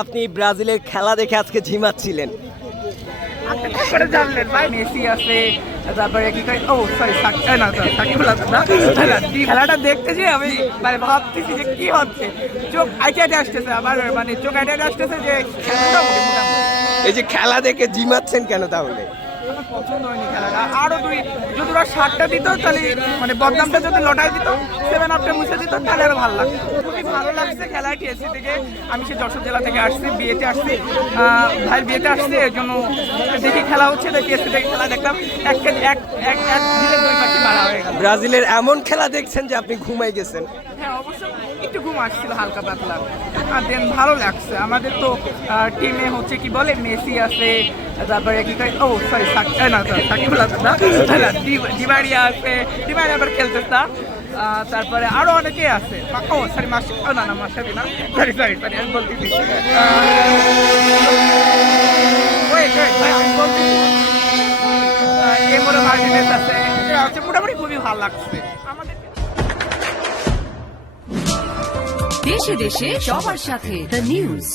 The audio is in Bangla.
আপনি ব্রাজিলের খেলা দেখে আজকে ঝিমাচ্ছিলেন। করে জানলেন ভাই মেসি আছে, তারপরে কি কয় ও সরি খেলাটা দেখতে যে আমি মানে ভাবতেছি যে কি হচ্ছে, চোখ আইটে আসতেছে আমার, মানে চোখ আইটে আসতেছে যে মোটামুটি এই যে খেলা দেখে ঝিমাচ্ছেন কেন তাহলে? আমার পছন্দ হয়নি খেলাটা। আরো যদি ওরা 7টা দিত তাহলে মানে বদনামটা যদি লটাই দিত, 7 মুছে দিত তাহলে আরো ভালো লাগতো। খুবই ভালো লাগছে খেলায়। টিএসসি থেকে আমি সে যশোর জেলা থেকে আসছি, বিয়েতে আসছি, ভাইয়ের বিয়েতে আসছি, এর জন্য দেখি খেলা হচ্ছে, টিএসসি থেকে খেলা দেখলাম। এক দিলে 2 পাখি মারা হয়ে গেল। ব্রাজিলের এমন খেলা দেখছেন যে আপনি ঘুমাই গেছেন। হ্যাঁ অবশ্য একটু ঘুম আসছিল হালকা পাতলা, আর দেন ভালো লাগছে। আমাদের তো টিমে হচ্ছে কি বলে মেসি আছে, তারপরে কি কয় ও সরি ডিমারিয়া আছে, ডিমারিয়া আবার খেলতেছে না, তারপরে আরো অনেকেই আছে। ও সরি মাসাবি না, সরি আমি বলতেছি এমরে মার্টিনেজ আছে, মোটামুটি খুবই ভালো লাগছে আমাদের। দেশে দেশে সবার সাথে দ্য নিউজ।